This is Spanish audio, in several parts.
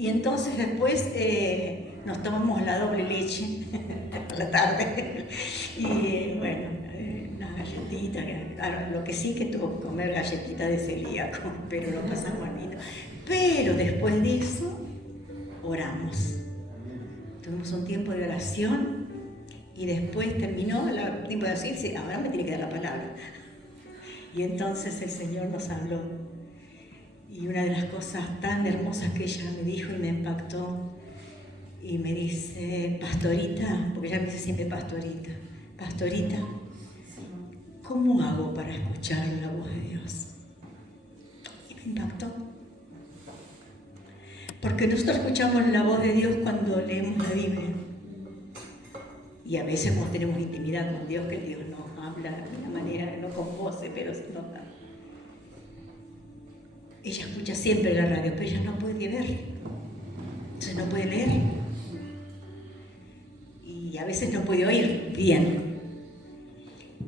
Y entonces después nos tomamos la doble leche a la tarde. Y bueno, unas galletitas. Claro, lo que sí que tuvo que comer galletitas de celíaco, pero lo pasamos lindo. Pero después de eso, oramos. Tuvimos un tiempo de oración y después terminó el tiempo de oración y dice, ahora me tiene que dar la palabra. Y entonces el Señor nos habló. Y una de las cosas tan hermosas que ella me dijo y me impactó, y me dice, pastorita, porque ella me dice siempre pastorita, pastorita, ¿cómo hago para escuchar la voz de Dios? Y me impactó. Porque nosotros escuchamos la voz de Dios cuando leemos la Biblia. Y a veces cuando tenemos intimidad con Dios, que Dios nos habla de una manera, no con voces, pero se nota. Ella escucha siempre la radio, pero ella no puede ver. Entonces no puede leer. Y a veces no puede oír bien.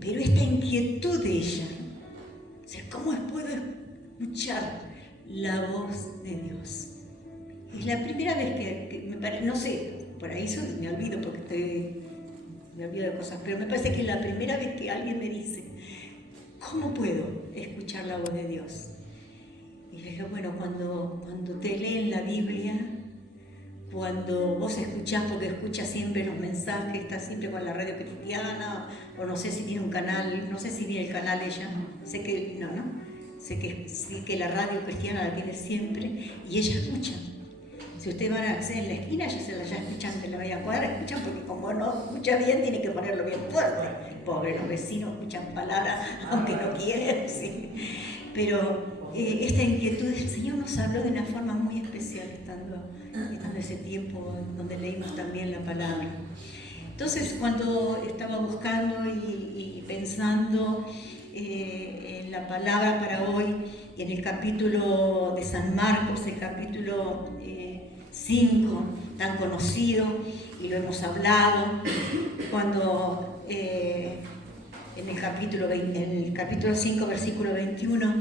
Pero esta inquietud de ella, o sea, ¿cómo puedo escuchar la voz de Dios? Es la primera vez que me parece, no sé, por ahí me olvido porque me olvido de cosas, pero me parece que es la primera vez que alguien me dice, ¿cómo puedo escuchar la voz de Dios? Y le dije, bueno, cuando te leen la Biblia, cuando vos escuchás, porque escuchas siempre los mensajes, estás siempre con la radio cristiana, o no sé si tiene un canal, no sé si tiene el canal ella, sé que no, sé que sí que la radio cristiana la tiene siempre, y ella escucha. Si ustedes van a hacer en la esquina, ya escuchan de la media cuadra, escuchan porque como no escucha bien, tiene que ponerlo bien fuerte. Pobre, los vecinos escuchan palabras, aunque no quieren, sí. Pero esta inquietud, el Señor nos habló de una forma muy especial, estando ese tiempo donde leímos también la palabra. Entonces, cuando estaba buscando y pensando en la palabra para hoy, en el capítulo de San Marcos, el capítulo 5, tan conocido, y lo hemos hablado, cuando en el capítulo 5, versículo 21,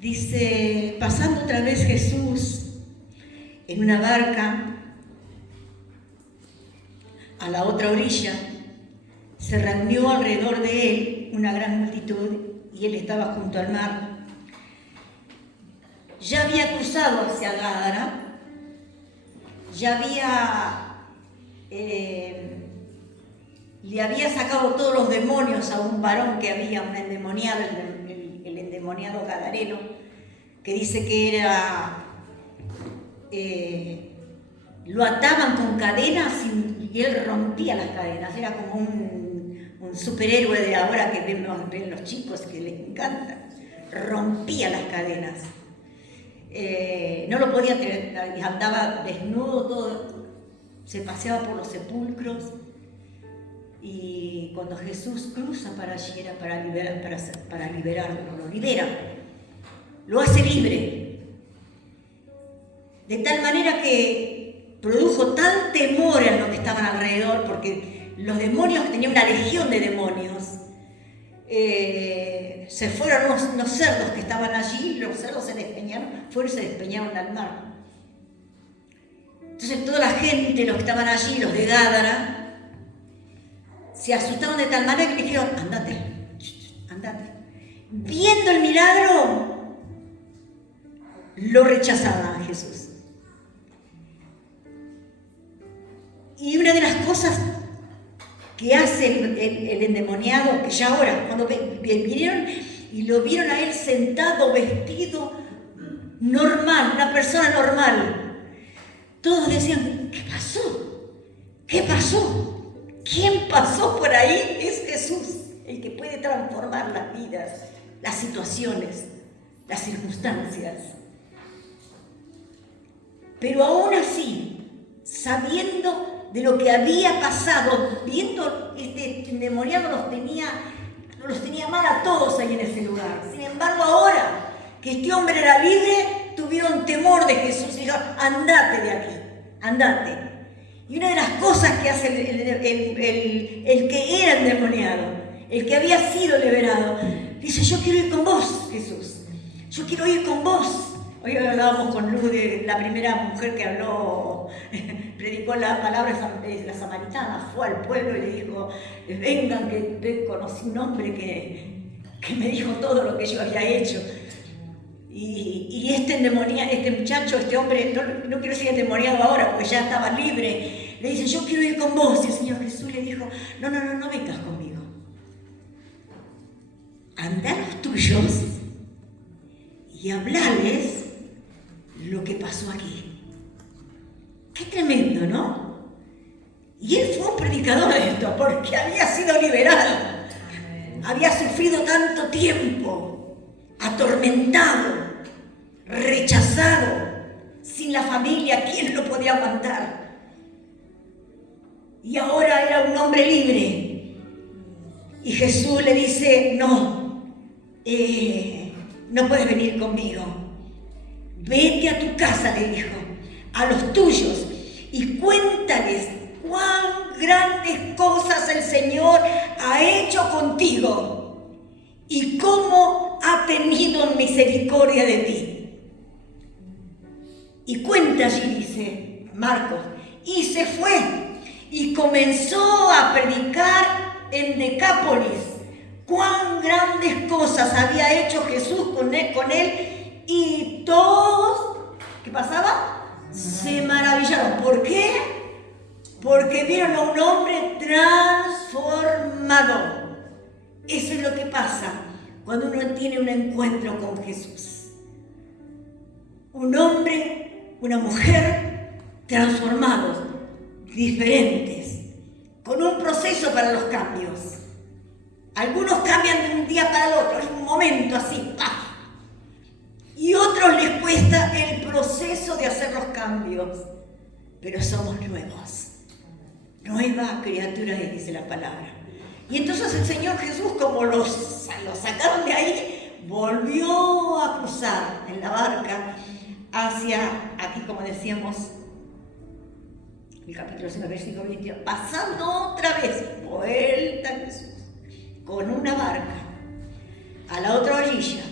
dice, pasando otra vez Jesús en una barca a la otra orilla, se reunió alrededor de él una gran multitud y él estaba junto al mar. Ya había cruzado hacia Gádara, ya le había sacado todos los demonios a un varón que había, un endemoniado, el endemoniado gadareno, que dice que era, lo ataban con cadenas y él rompía las cadenas, era como un superhéroe de ahora que ven los chicos que les encanta, rompía las cadenas. No lo podía tener, andaba desnudo, todo, se paseaba por los sepulcros, y cuando Jesús cruza para allí era para liberarlo, lo libera, lo hace libre, de tal manera que produjo tal temor en los que estaban alrededor, porque los demonios tenían una legión de demonios. Se fueron los cerdos que estaban allí, los cerdos se despeñaron, y se despeñaron al mar. Entonces toda la gente, los que estaban allí, los de Gádara, se asustaron de tal manera que le dijeron, andate. Viendo el milagro, lo rechazaban a Jesús. Y una de las cosas que hace el endemoniado, que ya ahora, cuando vinieron y lo vieron a él sentado, vestido, normal, una persona normal, todos decían, ¿qué pasó? ¿Qué pasó? ¿Quién pasó por ahí? Es Jesús, el que puede transformar las vidas, las situaciones, las circunstancias. Pero aún así, sabiendo de lo que había pasado, viendo este endemoniado los tenía mal a todos ahí en ese lugar. Sin embargo, ahora que este hombre era libre, tuvieron temor de Jesús y dijeron, andate de aquí, andate. Y una de las cosas que hace el que era endemoniado, el que había sido liberado, dice, yo quiero ir con vos, Jesús, yo quiero ir con vos. Hoy hablábamos con Luz de la primera mujer que habló, predicó la palabra de la samaritana, fue al pueblo y le dijo, vengan que conocí un hombre que me dijo todo lo que yo había hecho. Y este muchacho, este hombre, no quiero decir endemoniado ahora porque ya estaba libre, le dice, yo quiero ir con vos. Y el Señor Jesús le dijo, no vengas conmigo. Anda a los tuyos y hablales lo que pasó aquí. Qué tremendo, ¿no? Y él fue un predicador de esto porque había sido liberado. Había sufrido tanto tiempo, atormentado, rechazado, sin la familia, ¿quién lo podía aguantar? Y ahora era un hombre libre. Y Jesús le dice, no puedes venir conmigo. Vete a tu casa, le dijo, a los tuyos, y cuéntales cuán grandes cosas el Señor ha hecho contigo y cómo ha tenido misericordia de ti. Y cuenta allí, dice Marcos, y se fue y comenzó a predicar en Decápolis cuán grandes cosas había hecho Jesús con él y todos, ¿qué pasaba? Se maravillaron. ¿Por qué? Porque vieron a un hombre transformado. Eso es lo que pasa cuando uno tiene un encuentro con Jesús. Un hombre, una mujer transformados, diferentes, con un proceso para los cambios. Algunos cambian de un día para el otro, en un momento así, ¡paf! Y otros les cuesta el proceso de hacer los cambios, pero somos nuevos. Nueva criatura es, dice la palabra. Y entonces el Señor Jesús, como los sacaron de ahí, volvió a cruzar en la barca hacia, aquí como decíamos, el capítulo 5, versículo 22, pasando otra vez, vuelta a Jesús, con una barca, a la otra orilla.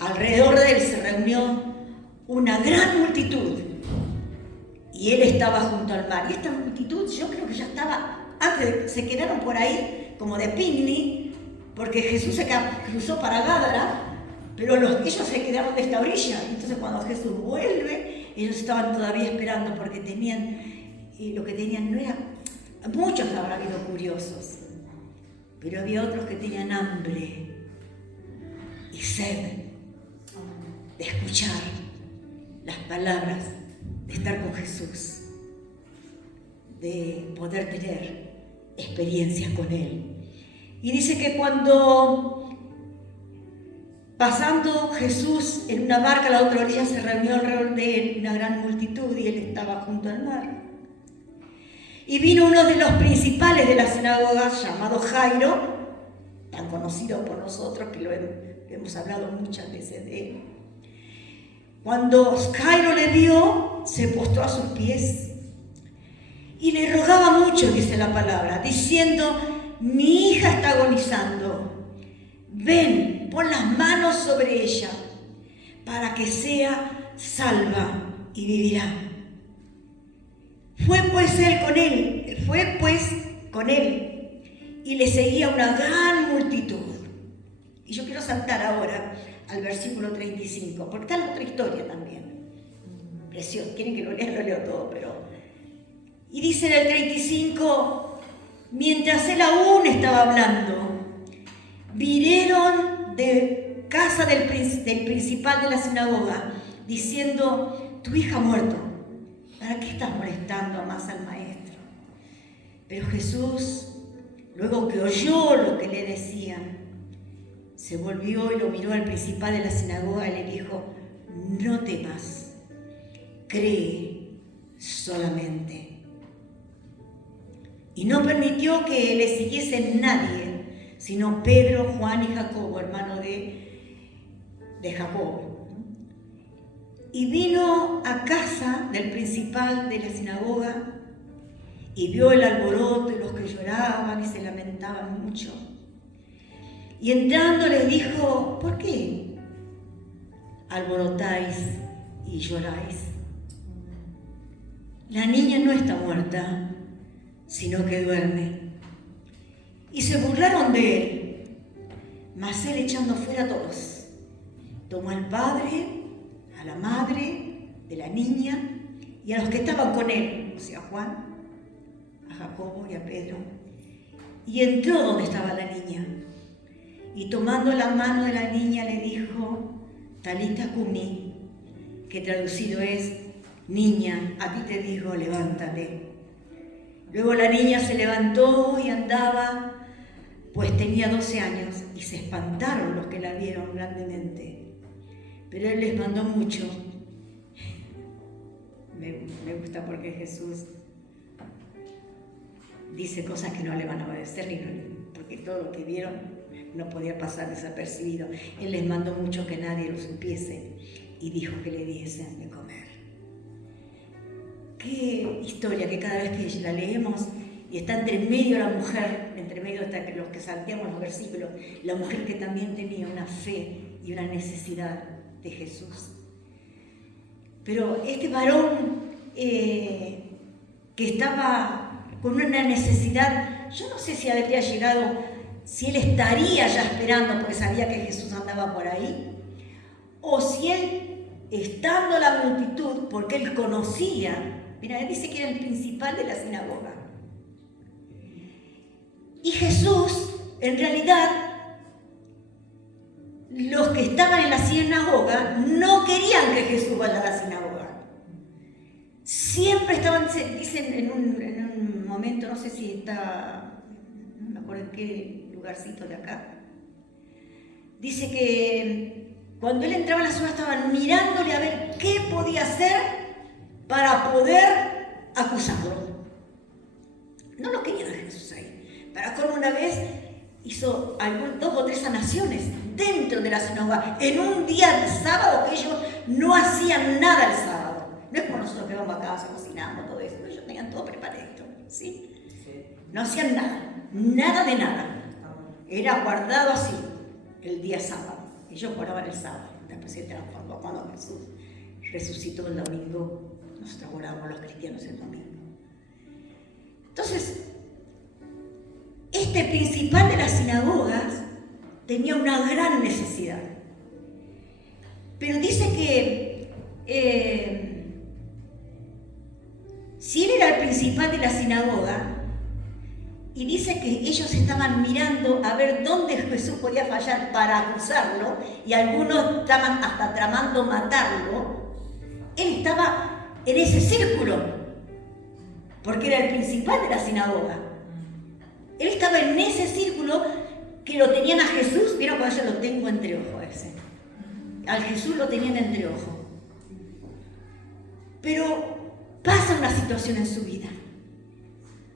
Alrededor de él se reunió una gran multitud y él estaba junto al mar. Y esta multitud yo creo que ya estaba, antes se quedaron por ahí como de picnic, porque Jesús se cruzó para Gádara, pero ellos se quedaron de esta orilla. Entonces cuando Jesús vuelve, ellos estaban todavía esperando porque lo que tenían no era, muchos habrá habido curiosos, pero había otros que tenían hambre y sed de escuchar las palabras, de estar con Jesús, de poder tener experiencias con Él. Y dice que cuando pasando Jesús en una barca a la otra orilla se reunió alrededor de él una gran multitud y él estaba junto al mar. Y vino uno de los principales de la sinagoga llamado Jairo, tan conocido por nosotros que lo hemos hablado muchas veces de él. Cuando Jairo le vio, se postró a sus pies y le rogaba mucho, dice la palabra, diciendo, mi hija está agonizando, ven, pon las manos sobre ella para que sea salva y vivirá. Fue pues con él y le seguía una gran multitud. Y yo quiero saltar ahora al versículo 35, porque está la otra historia también. Precioso, quieren que lo leo todo, pero... Y dice en el 35, mientras él aún estaba hablando, vinieron de casa del principal de la sinagoga, diciendo, tu hija ha muerto, ¿para qué estás molestando más al maestro? Pero Jesús, luego que oyó lo que le decían, se volvió y lo miró al principal de la sinagoga y le dijo, no temas, cree solamente. Y no permitió que le siguiese nadie, sino Pedro, Juan y Jacobo, hermano de Jacobo. Y vino a casa del principal de la sinagoga y vio el alboroto y los que lloraban y se lamentaban mucho. Y entrando les dijo, ¿por qué alborotáis y lloráis? La niña no está muerta, sino que duerme. Y se burlaron de él, mas él, echando fuera a todos, tomó al padre, a la madre de la niña y a los que estaban con él, o sea, a Juan, a Jacobo y a Pedro, y entró donde estaba la niña. Y tomando la mano de la niña le dijo, Talita cumi, que traducido es, niña, a ti te digo, levántate. Luego la niña se levantó y andaba, pues tenía 12 años, y se espantaron los que la vieron grandemente. Pero él les mandó mucho. Me gusta porque Jesús dice cosas que no le van a obedecer, porque todo lo que vieron no podía pasar desapercibido. Él les mandó mucho que nadie lo supiese y dijo que le diesen de comer. Qué historia que cada vez que la leemos y está entre medio la mujer, entre medio hasta que los que salteamos los versículos, la mujer que también tenía una fe y una necesidad de Jesús. Pero este varón que estaba con una necesidad, yo no sé si habría llegado, si él estaría ya esperando porque sabía que Jesús andaba por ahí, o si él, estando la multitud, porque él conocía, mira, él dice que era el principal de la sinagoga. Y Jesús, en realidad, los que estaban en la sinagoga no querían que Jesús vaya a la sinagoga. Siempre estaban, dicen en un momento, no sé si está, no me acuerdo en qué lugarcito de acá, dice que cuando él entraba en la ciudad estaban mirándole a ver qué podía hacer para poder acusarlo. No lo querían a Jesús ahí. Para colmo, una vez hizo 2 o 3 sanaciones dentro de la sinagoga, en un día de sábado que ellos no hacían nada el sábado. No es por nosotros que vamos a casa, cocinamos, todo eso, ellos tenían todo preparadito, ¿sí? No hacían nada de nada. Era guardado así el día sábado. Ellos guardaban el sábado, después se transformó cuando Jesús resucitó el domingo. Nosotros guardamos los cristianos el domingo. Entonces, este principal de las sinagogas tenía una gran necesidad. Pero dice que si él era el principal de la sinagoga, y dice que ellos estaban mirando a ver dónde Jesús podía fallar para acusarlo, y algunos estaban hasta tramando matarlo, él estaba en ese círculo, porque era el principal de la sinagoga. Él estaba en ese círculo que lo tenían a Jesús, vieron cuando yo lo tengo entre ojos ese. Al Jesús lo tenían entre ojos. Pero pasa una situación en su vida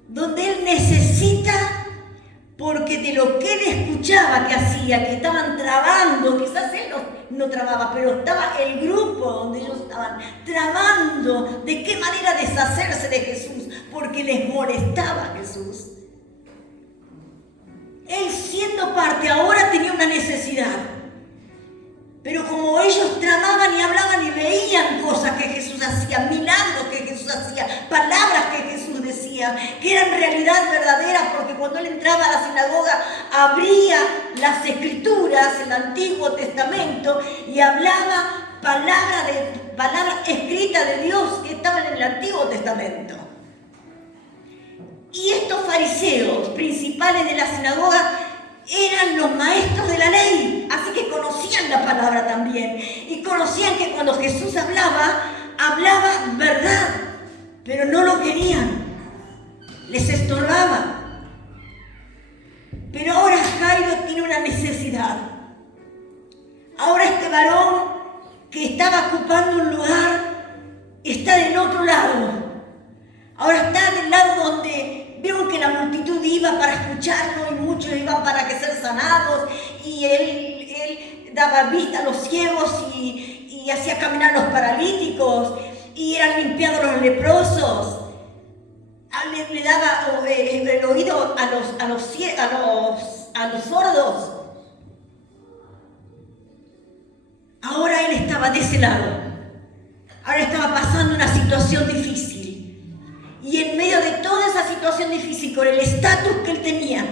donde él necesita, porque de lo que él escuchaba que hacía, que estaban trabando, quizás él no trababa, pero estaba el grupo donde ellos estaban trabando de qué manera deshacerse de Jesús, porque les molestaba a Jesús. Él, siendo parte, ahora tenía una necesidad. Pero como ellos tramaban y hablaban y veían cosas que Jesús hacía, milagros que Jesús hacía, palabras que Jesús decía, que eran realidad verdadera, porque cuando él entraba a la sinagoga abría las Escrituras, el Antiguo Testamento, y hablaba palabra escrita de Dios que estaban en el Antiguo Testamento. Y estos fariseos principales de la sinagoga eran los maestros de la ley, así que conocían la palabra también, y conocían que cuando Jesús hablaba verdad, pero no lo querían, les estorbaba. Pero ahora Jairo tiene una necesidad. Ahora este varón que estaba ocupando un lugar está del otro lado. Ahora está del lado donde vieron que la multitud iba para escucharlo y muchos iban para que ser sanados, y él daba vista a los ciegos y hacía caminar a los paralíticos, y eran limpiados los leprosos. Le daba el oído a los sordos. Ahora él estaba de ese lado. Ahora estaba pasando una situación difícil. Y en medio de toda esa situación difícil, con el estatus que él tenía,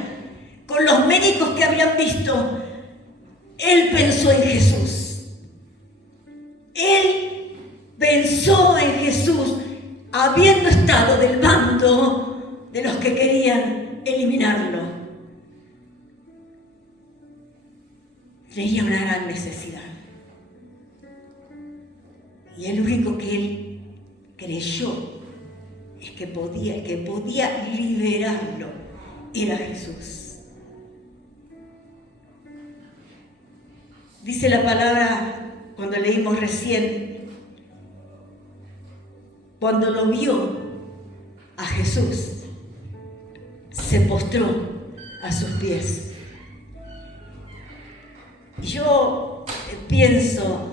con los médicos que habían visto, él pensó en Jesús. Él pensó en Jesús, habiendo estado del bando de los que querían eliminarlo. Tenía una gran necesidad. Y el único que él creyó es que podía liberarlo era Jesús. Dice la palabra, cuando leímos recién, cuando lo vio a Jesús, se postró a sus pies. Yo pienso,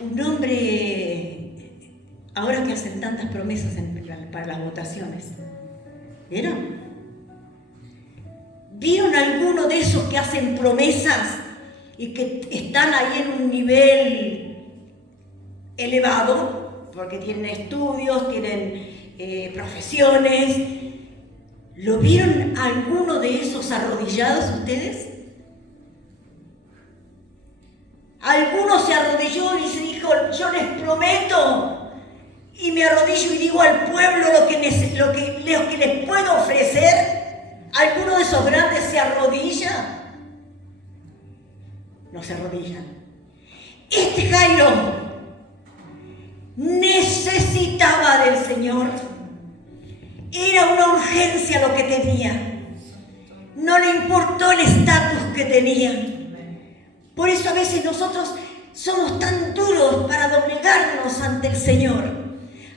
un hombre, ahora que hacen tantas promesas para las votaciones, ¿vieron? ¿Vieron alguno de esos que hacen promesas y que están ahí en un nivel elevado? Porque tienen estudios, tienen profesiones. ¿Lo vieron alguno de esos arrodillados ustedes? Alguno se arrodilló y se dijo, yo les prometo, y me arrodillo y digo al pueblo lo que les puedo ofrecer. ¿Alguno de esos grandes se arrodilla? No se arrodillan. Este Jairo necesitaba del Señor. Era una urgencia lo que tenía. No le importó el estatus que tenía. Por eso a veces nosotros somos tan duros para doblegarnos ante el Señor.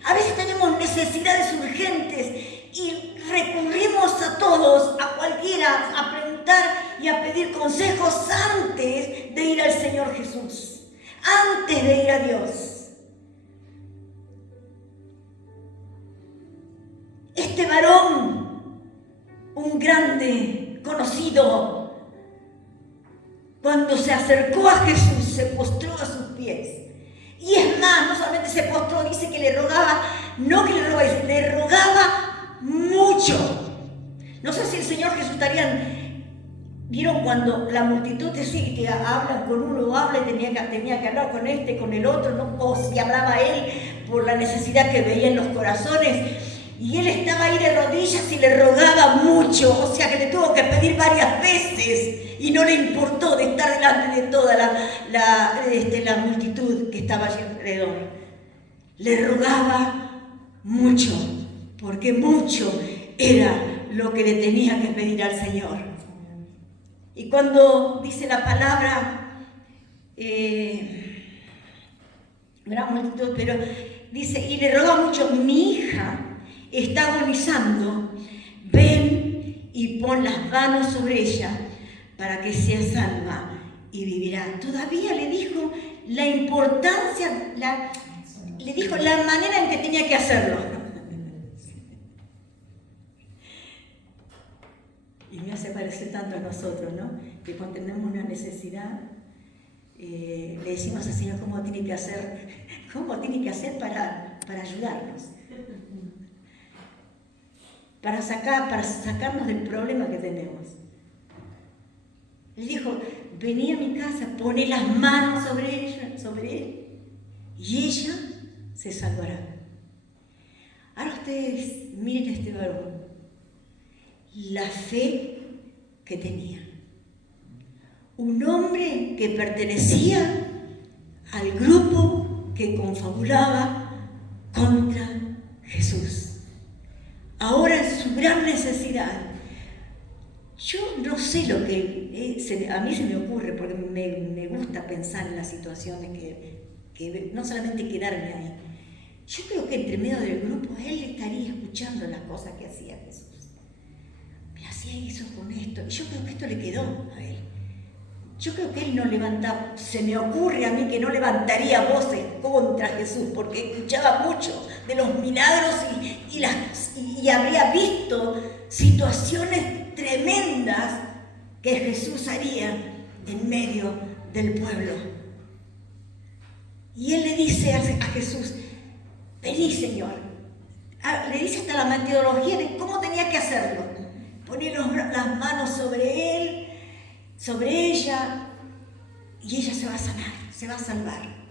A veces tenemos necesidades urgentes y recurrimos a todos, a cualquiera, a preguntar y a pedir consejos antes de ir al Señor Jesús, antes de ir a Dios. Este varón, un grande conocido, cuando se acercó a Jesús, se postró a sus pies. Y es más, no solamente se postró, dice que le rogaba, no que le rogaba, le rogaba mucho. No sé si el Señor Jesús ¿vieron cuando la multitud que hablan con uno, habla y tenía que hablar con este, con el otro, ¿no? O si hablaba él por la necesidad que veía en los corazones. Y él estaba ahí de rodillas y le rogaba mucho, o sea que le tuvo que pedir varias veces y no le importó de estar delante de toda la multitud que estaba allí alrededor. Le rogaba mucho, porque mucho era lo que le tenía que pedir al Señor. Y cuando dice la palabra, gran multitud, pero dice, y le rogaba mucho, mi hija está agonizando, ven y pon las manos sobre ella para que sea salva y vivirá. Todavía le dijo la importancia, le dijo la manera en que tenía que hacerlo. Y me hace parecer tanto a nosotros, ¿no? Que cuando tenemos una necesidad, le decimos al Señor cómo tiene que hacer para ayudarnos. Para sacarnos del problema que tenemos. Él dijo, vení a mi casa, poné las manos sobre él, y ella se salvará. Ahora ustedes miren a este varón, la fe que tenía. Un hombre que pertenecía al grupo que confabulaba contra Jesús. Ahora en su gran necesidad, yo no sé lo que a mí se me ocurre, porque me gusta pensar en las situaciones que no solamente quedarme ahí. Yo creo que entre medio del grupo él estaría escuchando las cosas que hacía Jesús. Mira, hacía eso con esto. Y yo creo que esto le quedó a él. Yo creo que él no levantaba, se me ocurre a mí que no levantaría voces contra Jesús, porque escuchaba mucho de los milagros y habría visto situaciones tremendas que Jesús haría en medio del pueblo. Y él le dice a Jesús, vení, Señor. Le dice hasta la metodología de cómo tenía que hacerlo. Poner las manos sobre él, sobre ella, y ella se va a sanar, se va a salvar.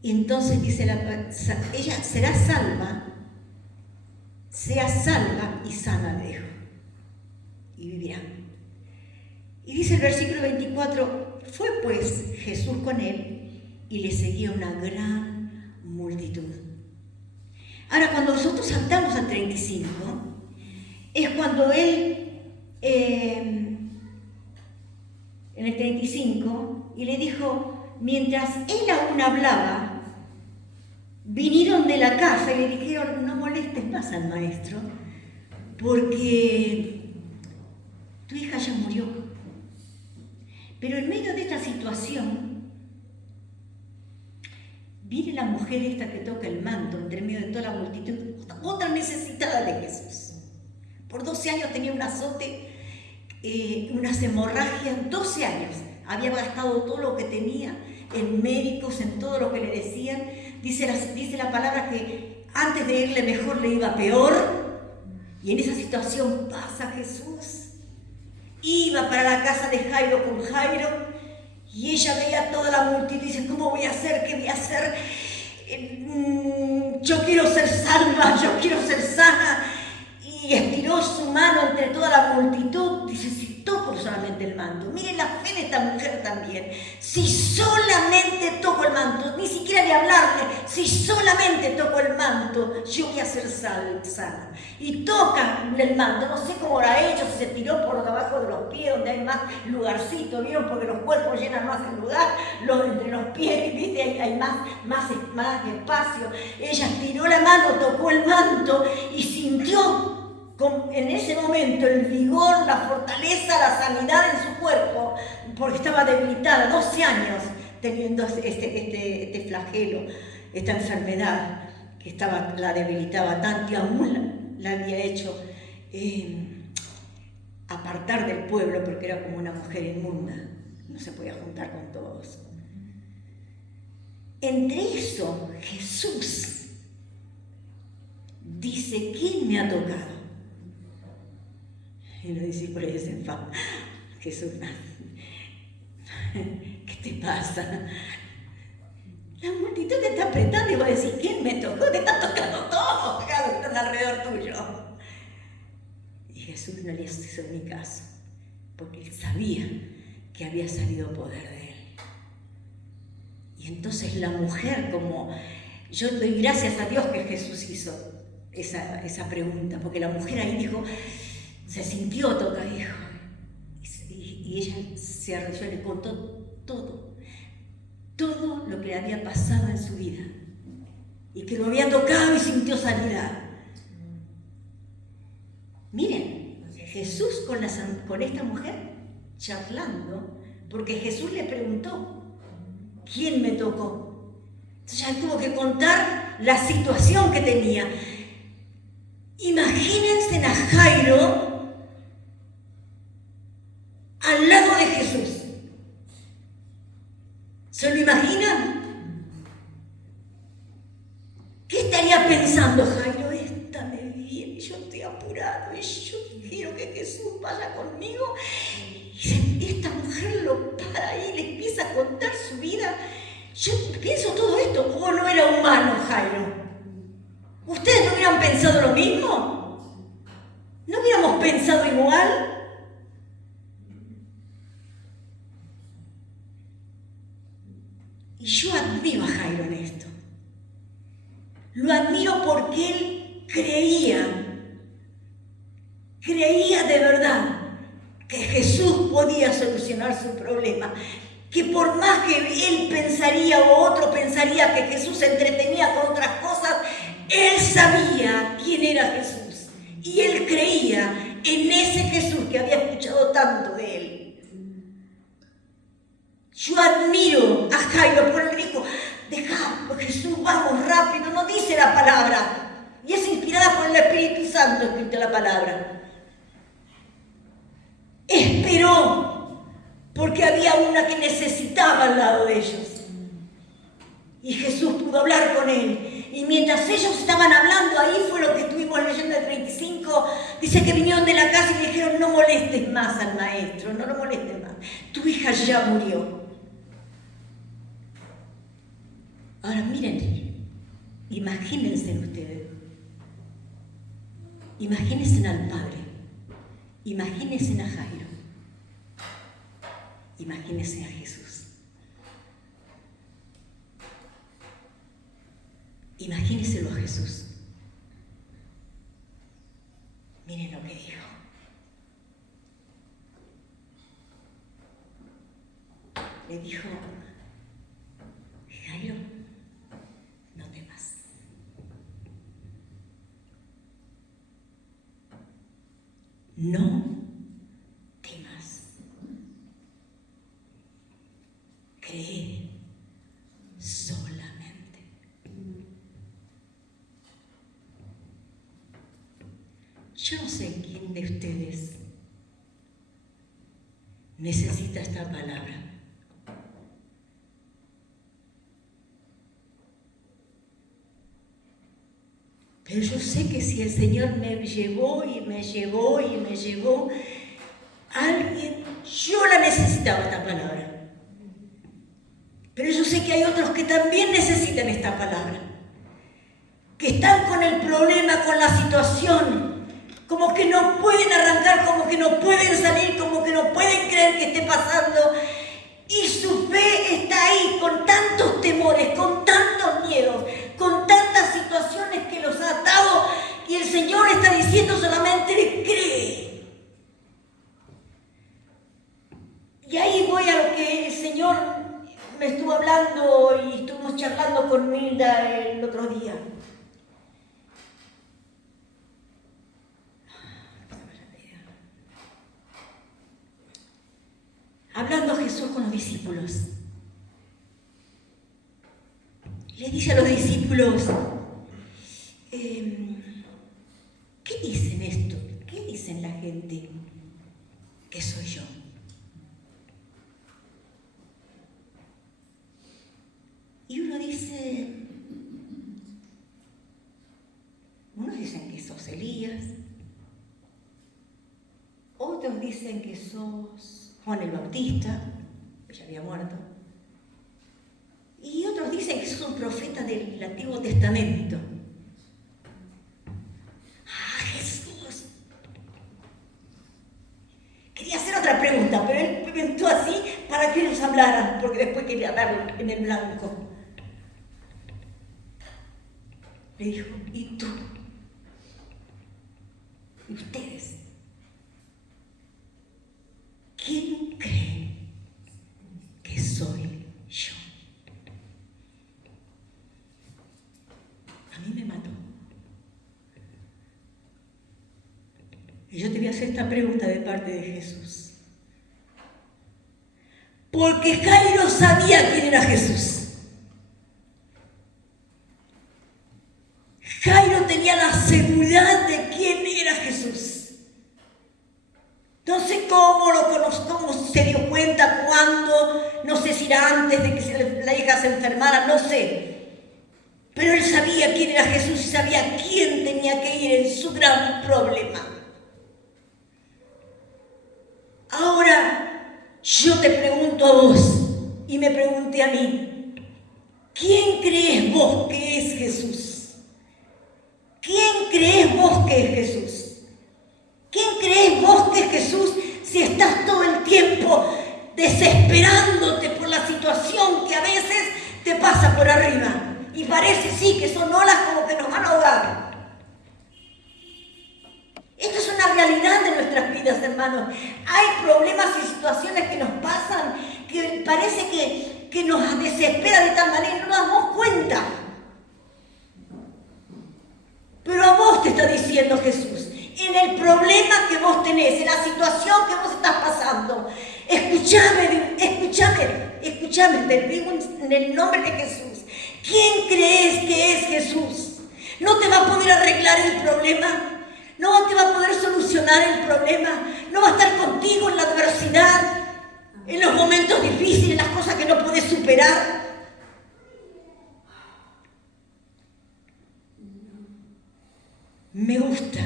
Y entonces dice, ella será salva, sea salva y sana, le dijo, y vivirá. Y dice el versículo 24, fue pues Jesús con él y le seguía una gran multitud. Ahora, cuando nosotros saltamos al 35, es cuando él, en el 35, y le dijo, mientras él aún hablaba, vinieron de la casa y le dijeron, no molestes más al maestro, porque tu hija ya murió. Pero en medio de esta situación, viene la mujer esta que toca el manto, entre medio de toda la multitud, otra necesitada de Jesús. Por 12 años tenía un azote, unas hemorragias, 12 años. Había gastado todo lo que tenía en médicos, en todo lo que le decían. Dice la palabra que antes de irle mejor le iba peor. Y en esa situación pasa Jesús. Iba para la casa de Jairo con Jairo. Y ella veía toda la multitud y dice, ¿cómo voy a hacer? ¿Qué voy a hacer? Yo quiero ser salva, yo quiero ser sana. Y estiró su mano entre toda la multitud. Dice, si toco solamente el manto. Miren la fe de esta mujer también. Si solamente toco el manto, ni siquiera de hablarle, si solamente toco el manto, yo voy a ser sana. Y toca el manto. No sé cómo era ella, si se tiró por debajo de los pies, donde hay más lugarcito, ¿vieron? Porque los cuerpos llenan más el lugar, entre los pies, ¿viste? Hay más espacio. Ella tiró la mano, tocó el manto y sintió en ese momento el vigor, la fortaleza, la sanidad en su cuerpo, porque estaba debilitada, 12 años teniendo este flagelo, esta enfermedad que la debilitaba tanto y aún la había hecho apartar del pueblo porque era como una mujer inmunda, no se podía juntar con todos. Entre eso, Jesús dice, ¿quién me ha tocado? Y los discípulos dicen, Jesús, ¿qué te pasa? La multitud te está apretando y va a decir, ¿quién me tocó? Te está tocando todo, están alrededor tuyo. Y Jesús no le hizo ni caso, porque él sabía que había salido poder de él. Y entonces la mujer, como yo doy gracias a Dios que Jesús hizo esa pregunta, porque la mujer ahí dijo, se sintió tocada, dijo, y ella se arrodilló y le contó todo lo que le había pasado en su vida, y que lo había tocado y sintió sanidad. Miren, Jesús con esta mujer charlando, porque Jesús le preguntó, ¿quién me tocó? Entonces ya tuvo que contar la situación que tenía. Imagínense a Jairo al lado de Jesús. ¿Se lo imaginan? ¿Qué estaría pensando Jairo? Esta me viene, yo estoy apurado y yo quiero que Jesús vaya conmigo. Y esta mujer lo para ahí, le empieza a contar su vida. Yo pienso todo esto, ¿o no era humano Jairo? ¿Ustedes no hubieran pensado lo mismo? ¿No hubiéramos pensado igual? Y yo admiro a Jairo en esto. Lo admiro porque él creía de verdad que Jesús podía solucionar su problema. Que por más que él pensaría o otro pensaría que Jesús se entretenía con otras cosas, él sabía quién era Jesús. Y él creía en ese Jesús que había escuchado tanto de él. Yo admiro a Jairo, porque él dijo, deja, Jesús, vamos rápido, no dice la palabra. Y es inspirada por el Espíritu Santo escrita la palabra. esperó, porque había una que necesitaba al lado de ellos. Y Jesús pudo hablar con él. Y mientras ellos estaban hablando, ahí fue lo que estuvimos leyendo el 35, dice que vinieron de la casa y le dijeron: no molestes más al maestro, no lo molestes más. Tu hija ya murió. Ahora miren, imagínense ustedes. Imagínense al Padre. Imagínense a Jairo. Imagínense a Jesús. Imagínenselo a Jesús. Miren lo que dijo. Le dijo: Jairo, no temas. No temas. Cree solamente. Yo no sé quién de ustedes necesita esta palabra. Pero yo sé que si el Señor me llevó y me llevó y me llevó, alguien, yo la necesitaba esta palabra. Pero yo sé que hay otros que también necesitan esta palabra. Que están con el problema, con la situación, como que no pueden arrancar, como que no pueden salir, como que no pueden creer que esté pasando. Y su fe está ahí con tantos temores, con tantos miedos, con tantas situaciones que los ha atado. Y el Señor está diciendo solamente: cree. Y ahí voy a lo que el Señor me estuvo hablando y estuvimos charlando con Milda el otro día. Hablando Jesús con los discípulos, le dice a los discípulos: ¿qué dicen esto? ¿Qué dicen la gente que soy yo? Y unos dicen que sos Elías, otros dicen que sos Juan el Bautista, que ya había muerto, y otros dicen que sos un profeta del Antiguo Testamento. ¡Ah, Jesús! Quería hacer otra pregunta, pero él preguntó así para que ellos hablaran, porque después quería darlo en el blanco. Le dijo: ¿y tú? ¿Y ustedes? ¿Quién cree que soy yo? A mí me mató. Y yo te voy a hacer esta pregunta de parte de Jesús. Porque Jairo sabía quién era Jesús. Jairo tenía la seguridad de quién era Jesús. No sé cómo lo conozco, cómo se dio cuenta, cuándo, no sé si era antes de que la hija se enfermara, no sé. Pero él sabía quién era Jesús y sabía quién tenía que ir en su gran problema. Ahora, yo te pregunto a vos, y me pregunté a mí: ¿quién crees vos que es Jesús? ¿Quién crees vos que es Jesús? ¿Quién crees vos que es Jesús si estás todo el tiempo desesperándote por la situación que a veces te pasa por arriba? Y parece sí que son olas como que nos van a ahogar. Esto es una realidad de nuestras vidas, hermanos. Hay problemas y situaciones que nos pasan que parece que nos desespera de tal manera y no nos damos cuenta. Pero a vos te está diciendo Jesús: en el problema que vos tenés, en la situación que vos estás pasando, escúchame, te digo en el nombre de Jesús. ¿Quién crees que es Jesús? ¿No te va a poder arreglar el problema? no te va a poder solucionar el problema, no va a estar contigo en la adversidad, en los momentos difíciles, en las cosas que no puedes superar. Me gusta,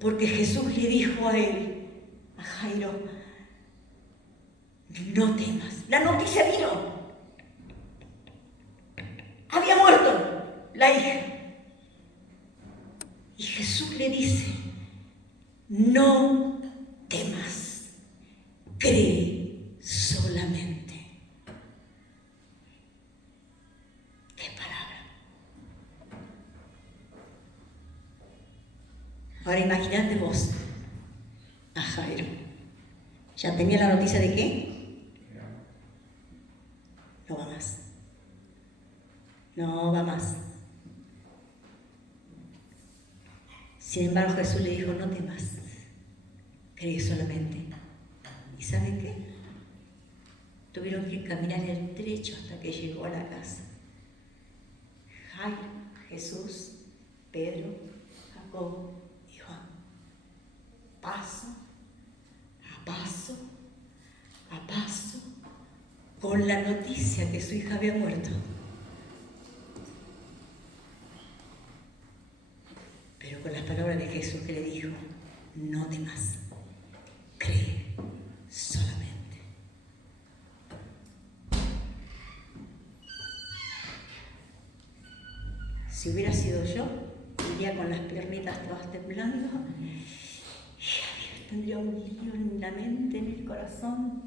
porque Jesús le dijo a él, a Jairo, no temas. La noticia vino. Había muerto la hija. Y Jesús le dice, no temas, cree solamente. ¡Qué palabra! Ahora imagínate vos a Jairo. ¿Ya tenía la noticia de qué? No va más. No va más. Sin embargo, Jesús le dijo, no temas, cree solamente. ¿Y saben qué? Tuvieron que caminar el trecho hasta que llegó a la casa. Jairo, Jesús, Pedro, Jacobo y Juan. Paso a paso, a paso, con la noticia que su hija había muerto. Pero con las palabras de Jesús que le dijo, no temas, cree solamente. Si hubiera sido yo, iría con las piernitas todas temblando, tendría un lío en la mente, en el corazón,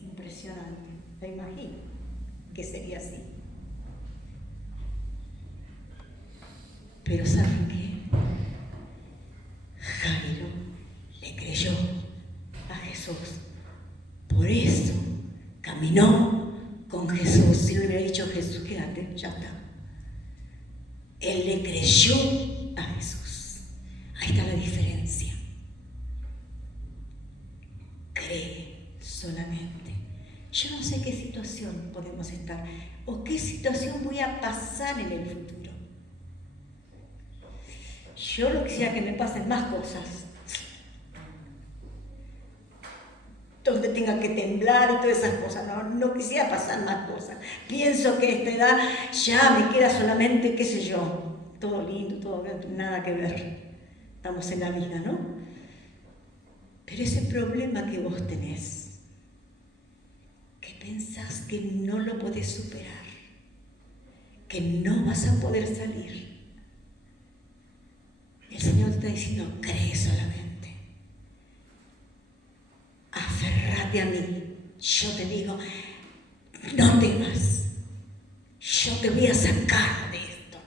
impresionante. Me imagino que sería así. Pero ¿saben qué? Jairo le creyó a Jesús. Por eso caminó con Jesús. Si le hubiera dicho Jesús, quédate, ya está. Él le creyó a Jesús. Ahí está la diferencia. Cree solamente. Yo no sé qué situación podemos estar o qué situación voy a pasar en el futuro. Yo no quisiera que me pasen más cosas, donde tenga que temblar y todas esas cosas. No quisiera pasar más cosas. Pienso que a esta edad ya me queda solamente, qué sé yo, todo lindo, todo nada que ver. Estamos en la vida, ¿no? Pero ese problema que vos tenés, que pensás que no lo podés superar, que no vas a poder salir, el Señor te está diciendo, cree solamente. Aferrate a mí. Yo te digo, no temas. Yo te voy a sacar de esto.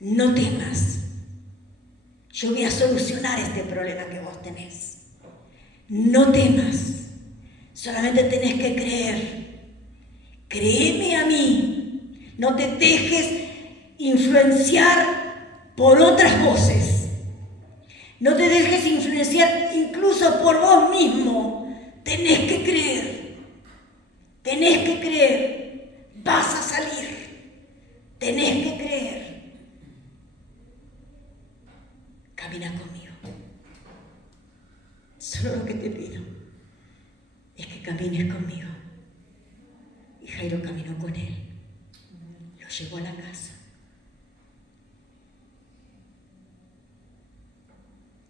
No temas. Yo voy a solucionar este problema que vos tenés. No temas. Solamente tenés que creer. Créeme a mí. No te dejes influenciar por otras voces. No te dejes influenciar incluso por vos mismo. Tenés que creer. Tenés que creer. Vas a salir. Tenés que creer. Camina conmigo. Solo lo que te pido es que camines conmigo. Y Jairo caminó con él. Lo llevó a la casa.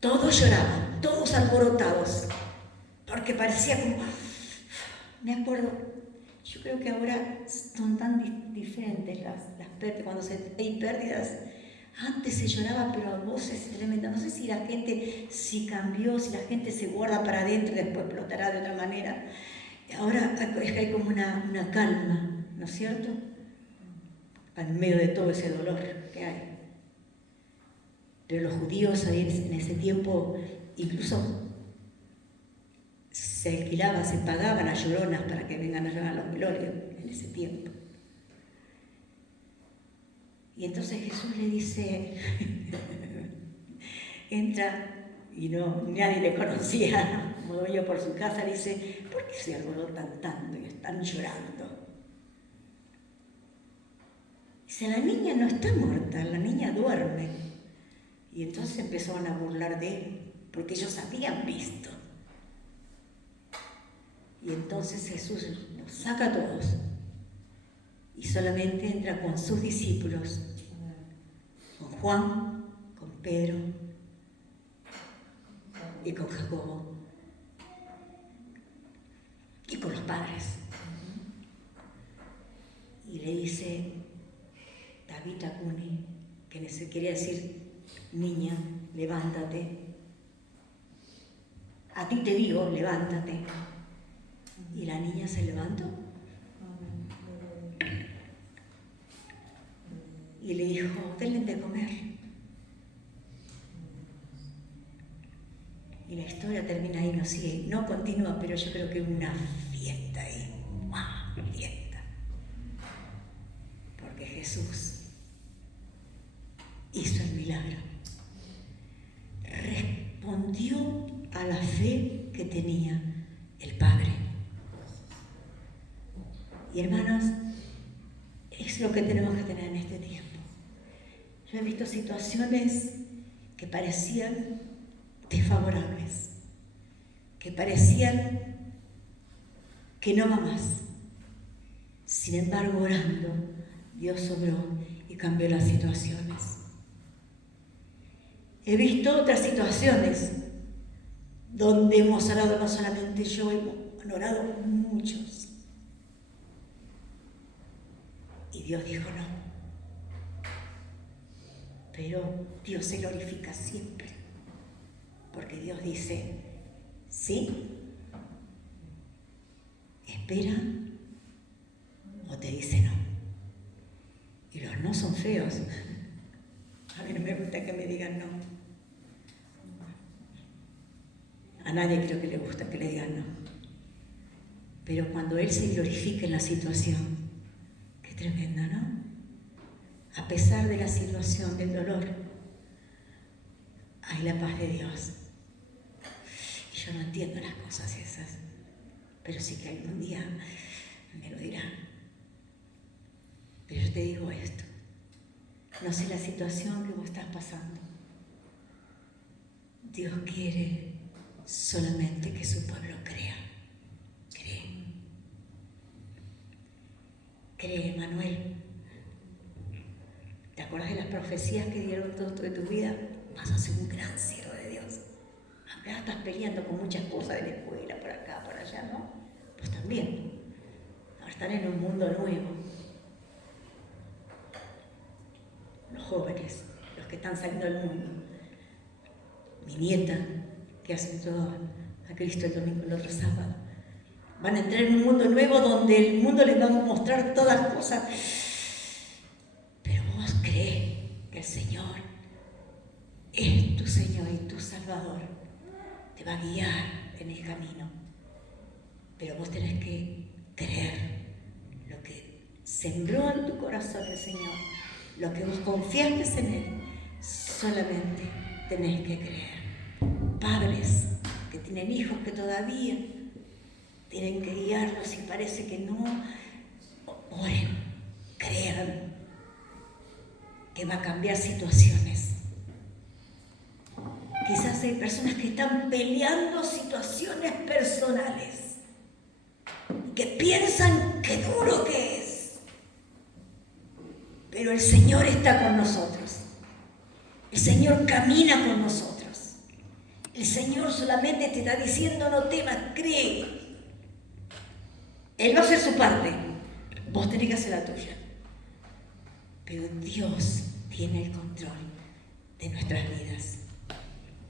Todos lloraban, todos alborotados, porque parecía como... Me acuerdo, yo creo que ahora son tan diferentes las pérdidas, cuando hay pérdidas. Antes se lloraba, pero a voces tremendas. No sé si la gente, si cambió, si la gente se guarda para adentro y después explotará de otra manera. Ahora es que hay como una calma, ¿no es cierto? Al medio de todo ese dolor que hay. Pero los judíos ahí en ese tiempo incluso se alquilaban, se pagaban a lloronas para que vengan a llorar los velorios en ese tiempo. Y entonces Jesús le dice, entra, y nadie le conocía, como yo por su casa, le dice, ¿por qué se alborotan tanto y están llorando? Dice, la niña no está muerta, la niña duerme. Y entonces empezaron a burlar de él, porque ellos habían visto. Y entonces Jesús los saca a todos y solamente entra con sus discípulos, con Juan, con Pedro y con Jacobo y con los padres. Y le dice, Tabita Cuni, que se quería decir, niña, levántate. A ti te digo, levántate. Y la niña se levantó. Y le dijo, denle de comer. Y la historia termina ahí, no sigue, no continúa, pero yo creo que una fiesta ahí. ¡Wow! Fiesta. Porque Jesús hizo el milagro. Respondió a la fe que tenía el Padre. Y hermanos, es lo que tenemos que tener en este tiempo. Yo he visto situaciones que parecían desfavorables, que parecían que no va más. Sin embargo, orando, Dios obró y cambió las situaciones. He visto otras situaciones donde hemos orado no solamente yo, hemos orado muchos. Y Dios dijo no. Pero Dios se glorifica siempre. Porque Dios dice, sí, espera, o te dice no. Y los no son feos. A mí no me gusta que me digan no. A nadie creo que le gusta que le digan no. Pero cuando Él se glorifica en la situación, qué tremenda, ¿no? A pesar de la situación, del dolor, hay la paz de Dios. Y yo no entiendo las cosas esas, pero sí que algún día me lo dirán. Pero yo te digo esto, no sé la situación que vos estás pasando. Dios quiere solamente que su pueblo crea. Cree. Cree, Manuel. ¿Te acuerdas de las profecías que dieron todo de tu vida? Vas a ser un gran siervo de Dios. Acá estás peleando con muchas cosas de la escuela, por acá, por allá, ¿no? Pues también. Ahora están en un mundo nuevo. Los jóvenes, los que están saliendo del mundo. Mi nieta, que aceptó a Cristo el domingo, el otro sábado. Van a entrar en un mundo nuevo donde el mundo les va a mostrar todas las cosas. Pero vos crees que el Señor es tu Señor y tu Salvador. Te va a guiar en el camino. Pero vos tenés que creer lo que sembró en tu corazón el Señor, lo que vos confiaste en Él. Solamente tenés que creer. Padres que tienen hijos que todavía tienen que guiarlos y parece que no, oren, crean que va a cambiar situaciones. Quizás hay personas que están peleando situaciones personales, que piensan qué duro que es, pero el Señor está con nosotros. El Señor camina con nosotros. El Señor solamente te está diciendo no temas, cree. Él va a hacer su parte, vos tenés que hacer la tuya. Pero Dios tiene el control de nuestras vidas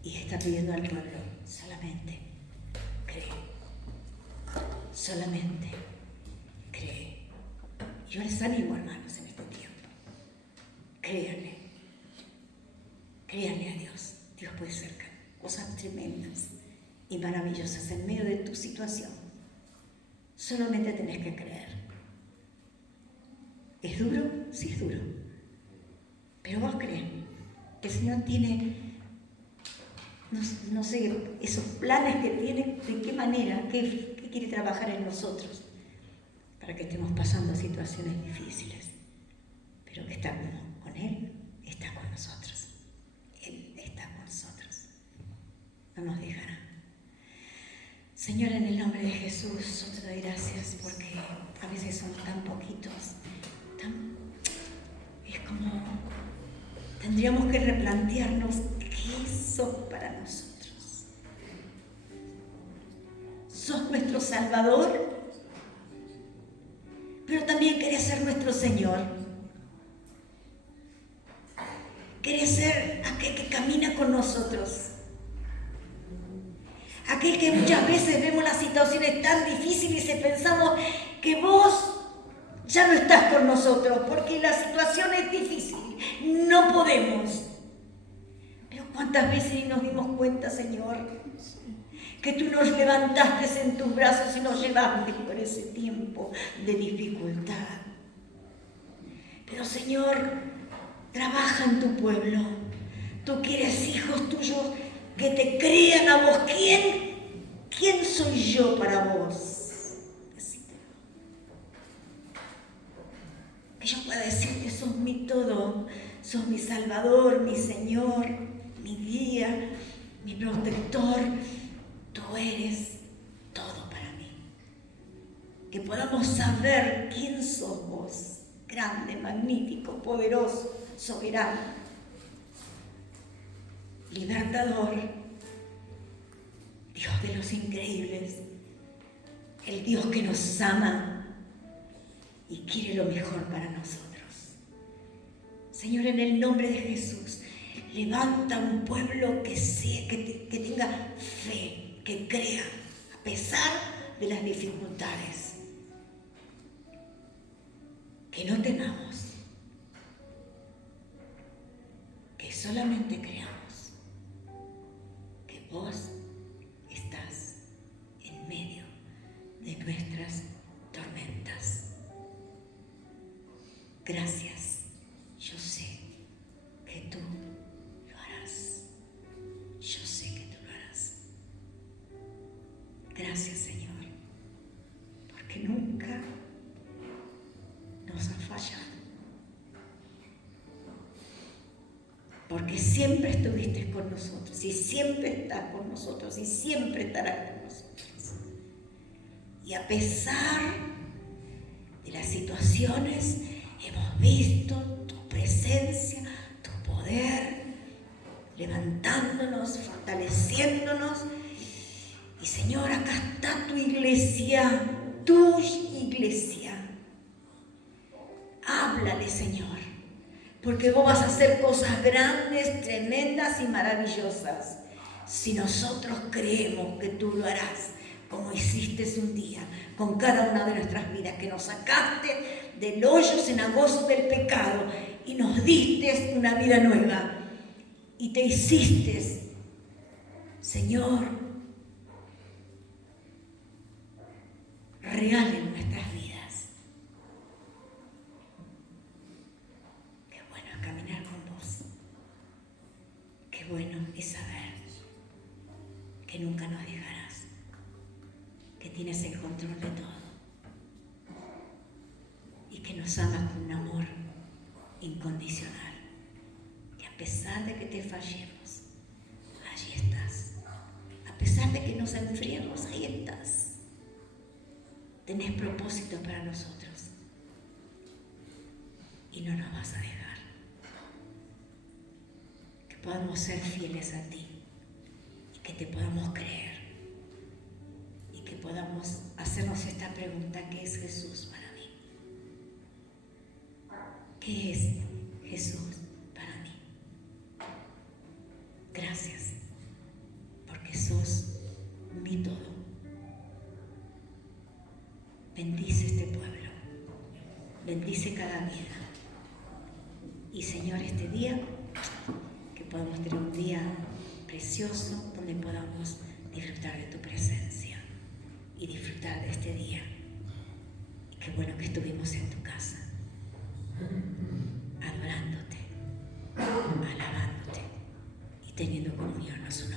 y está pidiendo al pueblo, solamente cree, solamente cree. Yo les animo, hermanos, en este tiempo, créanle a Dios. Dios puede hacer cosas tremendas y maravillosas en medio de tu situación. Solamente tenés que creer. ¿Es duro? Sí, es duro. Pero vos crees que el Señor tiene, no sé, esos planes que tiene, de qué manera, qué quiere trabajar en nosotros para que estemos pasando situaciones difíciles. Pero que está con Él, está con nosotros. no nos dejará. Señor, en el nombre de Jesús, yo te doy gracias porque a veces somos tan poquitos, es como tendríamos que replantearnos qué sos para nosotros. Sos nuestro Salvador, pero también querés ser nuestro Señor. Querés ser aquel que camina con nosotros. Aquel que muchas veces vemos las situaciones tan difíciles y pensamos que vos ya no estás con nosotros porque la situación es difícil, no podemos. Pero cuántas veces nos dimos cuenta, Señor, que tú nos levantaste en tus brazos y nos llevaste por ese tiempo de dificultad. Pero, Señor, trabaja en tu pueblo. Tú quieres hijos tuyos que te crean a vos. ¿Quién soy yo para vos? Que yo pueda decir que sos mi todo, sos mi Salvador, mi Señor, mi guía, mi protector. Tú eres todo para mí. Que podamos saber quién sos vos, grande, magnífico, poderoso, soberano, libertador, Dios de los increíbles, el Dios que nos ama y quiere lo mejor para nosotros. Señor, en el nombre de Jesús, levanta un pueblo que tenga fe, que crea, a pesar de las dificultades. Que no temamos, que solamente creamos que vos estás en medio de nuestras tormentas. Gracias, yo sé que tú lo harás. Yo sé que tú lo harás. Gracias, Señor, porque nunca nos has fallado. Porque siempre estuviste con nosotros y siempre estás con nosotros y siempre estarás con nosotros. Y a pesar de las situaciones, hemos visto tu presencia, tu poder, levantándonos, fortaleciéndonos. Y Señor, acá está tu iglesia, tu iglesia. Háblale, Señor, porque vos vas a hacer cosas grandes, tremendas y maravillosas. Si nosotros creemos que tú lo harás, como hiciste un día, con cada una de nuestras vidas, que nos sacaste del hoyo cenagoso del pecado y nos diste una vida nueva. Y te hiciste, Señor, real en nuestras vidas. Qué bueno es caminar con vos. Qué bueno es saber que nunca nos dejarás, que tienes el control de todo y que nos amas con un amor incondicional. Y a pesar de que te fallemos, allí estás. A pesar de que nos enfriemos, ahí estás. Tenés propósito para nosotros y no nos vas a dejar. Que podamos ser fieles a ti y que te podamos creer y que podamos hacernos esta pregunta: ¿qué es Jesús para mí? ¿Qué es Jesús para mí? Gracias, porque sos mi todo. Bendice este pueblo, bendice cada vida. Y Señor, este día, que podamos tener un día precioso donde podamos disfrutar de tu presencia y disfrutar de este día. Y qué bueno que estuvimos en tu casa, adorándote, alabándote y teniendo comunión nosotros.